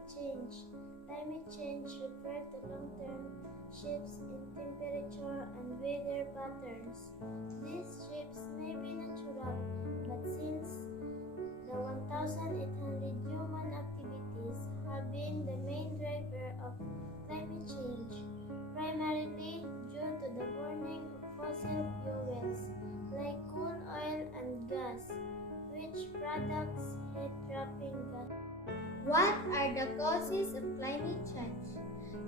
climate change. Climate change refers to long-term shifts in temperature and weather patterns. These shifts may be natural, but since the 1,800 human activities have been the main driver of climate change, primarily due to the burning of fossil fuels like coal, oil, and gas, which products heat-trapping gas. What are the causes of climate change?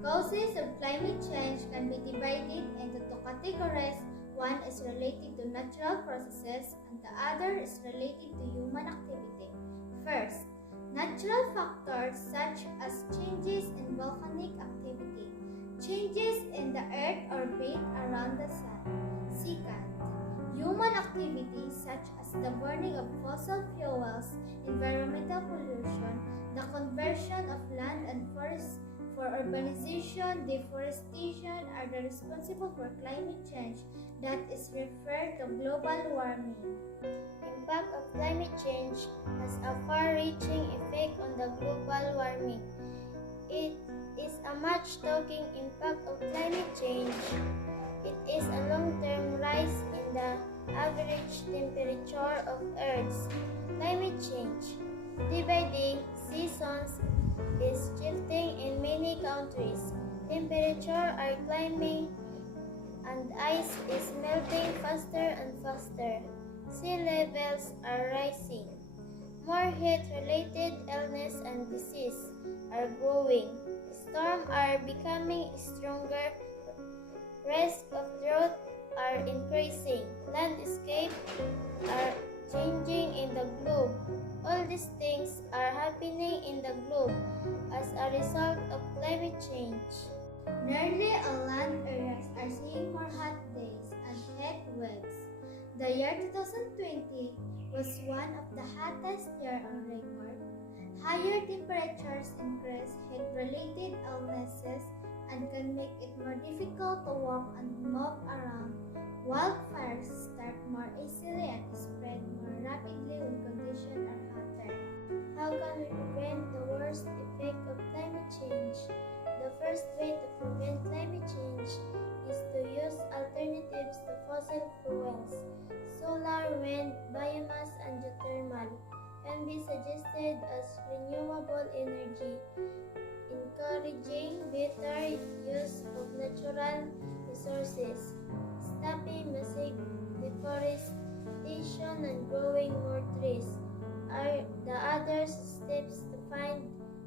Causes of climate change can be divided into two categories. One is related to natural processes and the other is related to human activity. First, natural factors such as changes in volcanic activity, changes in the Earth orbit around the Sun. Second, human activity such as the burning of fossil fuels, environmental pollution, the conversion of land and forests for urbanization, deforestation are the responsible for climate change that is referred to global warming. Impact of climate change has a far-reaching effect on the global warming. It is a much-talking impact of climate change. It is a long-term rise in the average temperature of Earth's climate change. Dividing seasons is shifting in many countries. Temperatures are climbing and ice is melting faster and faster. Sea levels are rising. More heat-related illness and disease are growing. Storms are becoming stronger. Risk of drought are increasing. Landscapes are changing in the globe. All these things are happening in the globe as a result of climate change. Nearly all land areas are seeing more hot days and heat waves. The year 2020 was one of the hottest years on record. Higher temperatures increase heat-related illnesses and can make it more difficult to walk and move around. Wildfires start more easily and spread more rapidly when conditions are hotter. How can we prevent the worst effect of climate change? The first way to prevent climate change is to use alternatives to fossil fuels. Solar, wind, biomass, and geothermal can be suggested as renewable energy, encouraging better use of natural resources, stopping massive deforestation and growing more trees are the other steps to find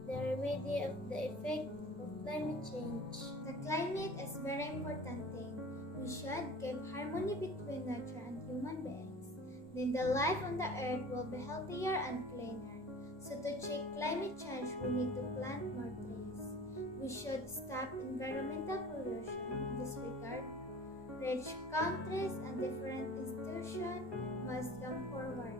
the remedy of the effect of climate change. The climate is a very important thing. We should keep harmony between nature and human beings. Then the life on the earth will be healthier and cleaner. So to check climate change, we need to plant more trees. We should stop environmental pollution in this regard. Rich countries and different institutions must come forward.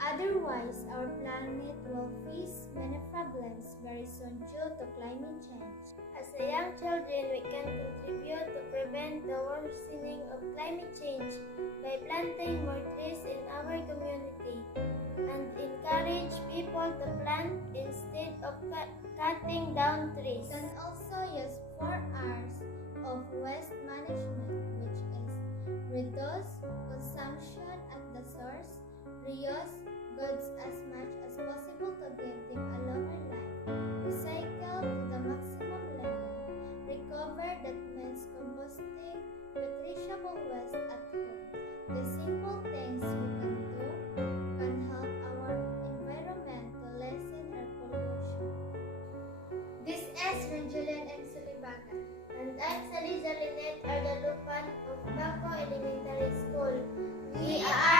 Otherwise, our planet will face many problems very soon due to climate change. As a young children, we can contribute to prevent the worsening of climate change by planting more trees in our community and encourage people to plant instead of cutting down trees. We can also use 4 R's of waste management, which is reduce consumption at the source, reuse goods as much as possible to give them a longer life, recycle to the maximum level, recover, that means composting perishable waste at home. The simple things we can do can help our environment to lessen air pollution. This is Ranjulian and Sulibagan. And I'm Saliza Lynette Ardalupan of Baco Elementary School. We are